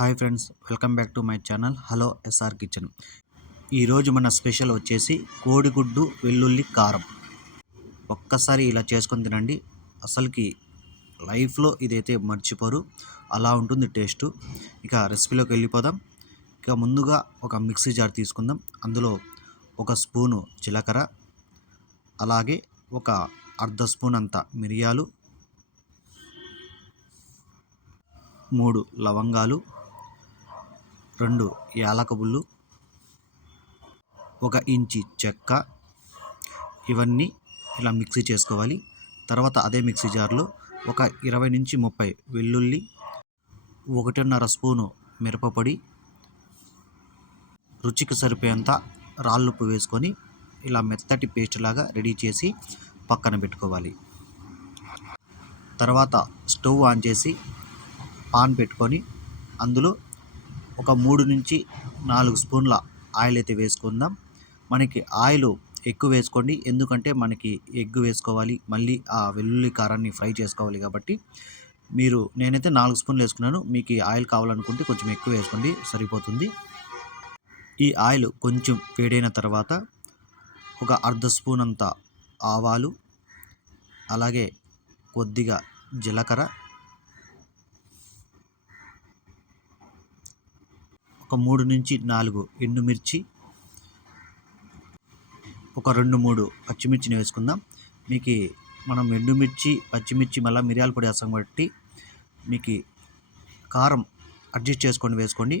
Hi friends welcome back to my channel hello SR kitchen. ఈరోజు మన special వచ్చేసి కోడిగుడ్డు వెల్లుల్లి కారం. ఒక్కసారి ఇలా చేసుకొని తినండి. అసలుకి లైఫ్లో ఇదైతే మర్చిపోరు. అలా ఉంటుంది టేస్ట్. ఇక రెసిపీలోకి వెళ్ళిపోదాం. ఇక ముందుగా ఒక మిక్సీ జార్ తీసుకుందాం. అందులో ఒక స్పూను జీలకర్ర అలాగే ఒక అర్ధ స్పూన్ అంత మిరియాలు మూడు లవంగాలు రెండు యాలకులు ఒక ఇంచి చెక్క ఇవన్నీ ఇలా మిక్సీ చేసుకోవాలి. తర్వాత అదే మిక్సీ జార్లో ఒక ఇరవై నుంచి ముప్పై వెల్లుల్లి ఒకటిన్నర స్పూను మిరపపొడి రుచికి సరిపోయేంత రాళ్ళుప్పు వేసుకొని ఇలా మెత్తటి పేస్ట్ లాగా రెడీ చేసి పక్కన పెట్టుకోవాలి. తర్వాత స్టవ్ ఆన్ చేసి పాన్ పెట్టుకొని అందులో ఒక మూడు నుంచి నాలుగు స్పూన్ల ఆయిల్ అయితే వేసుకుందాం. మనకి ఆయిల్ ఎక్కువ వేసుకోండి. ఎందుకంటే మనకి ఎగ్ వేసుకోవాలి మళ్ళీ ఆ వెల్లుల్లి కారాన్ని ఫ్రై చేసుకోవాలి కాబట్టి. మీరు నేనైతే నాలుగు స్పూన్లు వేసుకున్నాను. మీకు ఆయిల్ కావాలనుకుంటే కొంచెం ఎక్కువ వేసుకోండి సరిపోతుంది. ఈ ఆయిల్ కొంచెం వేడైన తర్వాత ఒక అర్ధ స్పూన్ అంత ఆవాలు అలాగే కొద్దిగా జీలకర్ర ఒక మూడు నుంచి నాలుగు ఎండుమిర్చి ఒక రెండు మూడు పచ్చిమిర్చిని వేసుకుందాం. మీకు మనం ఎండుమిర్చి పచ్చిమిర్చి మళ్ళీ మిరియాల పొడి వేస్తాం కాబట్టి మీకు కారం అడ్జస్ట్ చేసుకొని వేసుకోండి.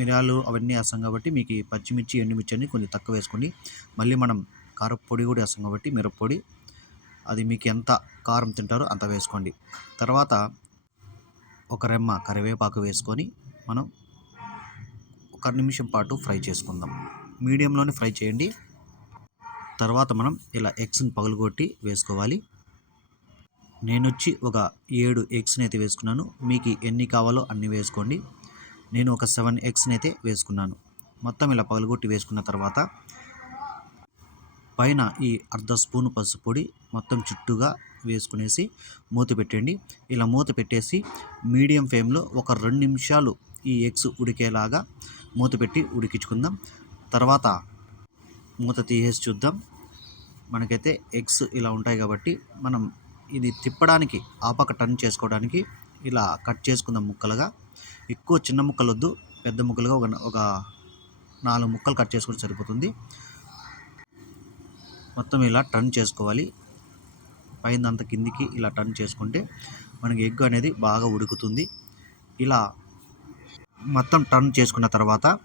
మిరియాలు అవన్నీ వేస్తాం కాబట్టి మీకు పచ్చిమిర్చి ఎండుమిర్చి అన్ని కొంచెం తక్కువ వేసుకోండి. మళ్ళీ మనం కారపొడి కూడా వేస్తాం కాబట్టి మిరప్పొడి అది మీకు ఎంత కారం తింటారో అంత వేసుకోండి. తర్వాత ఒక రెమ్మ కరివేపాకు వేసుకొని మనం ఒక నిమిషం పాటు ఫ్రై చేసుకుందాం. మీడియంలోనే ఫ్రై చేయండి. తర్వాత మనం ఇలా ఎగ్స్ని పగలగొట్టి వేసుకోవాలి. నేను వచ్చి ఒక ఏడు ఎగ్స్ని అయితే వేసుకున్నాను. మీకు ఎన్ని కావాలో అన్ని వేసుకోండి. నేను ఒక సెవెన్ ఎగ్స్ని అయితే వేసుకున్నాను. మొత్తం ఇలా పగలగొట్టి వేసుకున్న తర్వాత పైన ఈ అర్ధ స్పూన్ పసుపు పొడి మొత్తం చుట్టూగా వేసుకునేసి మూత పెట్టండి ఇలా మూత పెట్టేసి మీడియం ఫ్లేమ్లో ఒక రెండు నిమిషాలు ఈ ఎగ్స్ ఉడికేలాగా మూత పెట్టి ఉడికించుకుందాం. తర్వాత మూత తీసేసి చూద్దాం. మనకైతే ఎగ్స్ ఇలా ఉంటాయి కాబట్టి మనం ఇది తిప్పడానికి ఆపక టర్న్ చేసుకోవడానికి ఇలా కట్ చేసుకుందాం ముక్కలుగా. ఎక్కువ చిన్న ముక్కలు వద్దు పెద్ద ముక్కలుగా ఒక ఒక నాలుగు ముక్కలు కట్ చేసుకుంటే సరిపోతుంది. మొత్తం ఇలా టర్న్ చేసుకోవాలి. పైన అంత కిందికి ఇలా టర్న్ చేసుకుంటే మనకి ఎగ్ అనేది బాగా ఉడుకుతుంది. ఇలా మొత్తం టర్న్ చేసుకున్న తర్వాత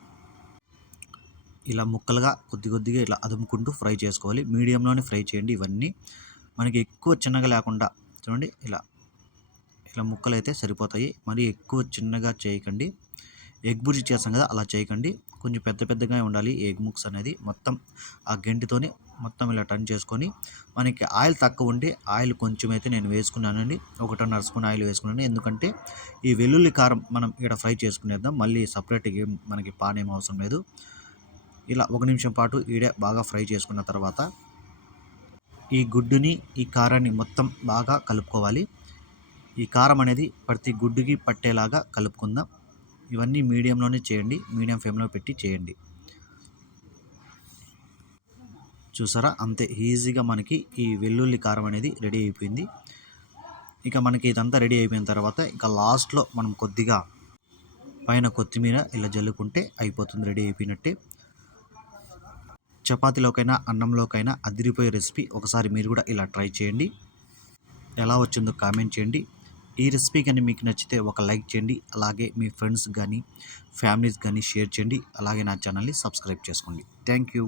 ఇలా ముక్కలుగా కొద్ది కొద్దిగా ఇలా అదుముకుంటూ ఫ్రై చేసుకోవాలి. మీడియంలోనే ఫ్రై చేయండి ఇవన్నీ. మనకి ఎక్కువ చిన్నగా లేకుండా చూడండి ఇలా ఇలా ముక్కలు అయితే సరిపోతాయి. మరి ఎక్కువ చిన్నగా చేయకండి. ఎగ్ బుర్జీ చేస్తాం కదా అలా చేయకండి. కొంచెం పెద్ద పెద్దగా ఉండాలి ఎగ్ ముక్స్ అనేది. మొత్తం ఆ గంటితోని మొత్తం ఇలా టర్న్ చేసుకొని మనకి ఆయిల్ తక్కువ ఉంటే ఆయిల్ కొంచెం అయితే నేను వేసుకున్నానండి. ఒకటన్నర స్పూన్ ఆయిల్ వేసుకున్నాను. ఎందుకంటే ఈ వెల్లుల్లి కారం మనం ఇక్కడ ఫ్రై చేసుకునేద్దాం. మళ్ళీ సపరేట్గా ఏం మనకి పాన్ ఏం అవసరం లేదు. ఇలా ఒక నిమిషం పాటు ఈడే బాగా ఫ్రై చేసుకున్న తర్వాత ఈ గుడ్డుని ఈ కారాన్ని మొత్తం బాగా కలుపుకోవాలి. ఈ కారం అనేది ప్రతి గుడ్డుకి పట్టేలాగా కలుపుకుందాం. ఇవన్నీ మీడియంలోనే చేయండి మీడియం ఫ్లేమ్లో పెట్టి చేయండి. చూసారా? అంతే ఈజీగా మనకి ఈ వెల్లుల్లి కారం అనేది రెడీ అయిపోయింది. ఇక మనకి ఇదంతా రెడీ అయిపోయిన తర్వాత ఇక లాస్ట్లో మనం కొద్దిగా పైన కొత్తిమీర ఇలా జల్లుకుంటే అయిపోతుంది రెడీ అయిపోయినట్టే. చపాతీలోకైనా అన్నంలోకైనా అదిరిపోయే రెసిపీ ఒకసారి మీరు కూడా ఇలా ట్రై చేయండి. ఎలా వచ్చిందో కామెంట్ చేయండి. ఈ రెసిపీ కానీ మీకు నచ్చితే ఒక లైక్ చేయండి. అలాగే మీ ఫ్రెండ్స్ కానీ ఫ్యామిలీస్ కానీ షేర్ చేయండి. అలాగే నా ఛానల్ని సబ్స్క్రైబ్ చేసుకోండి. Thank you.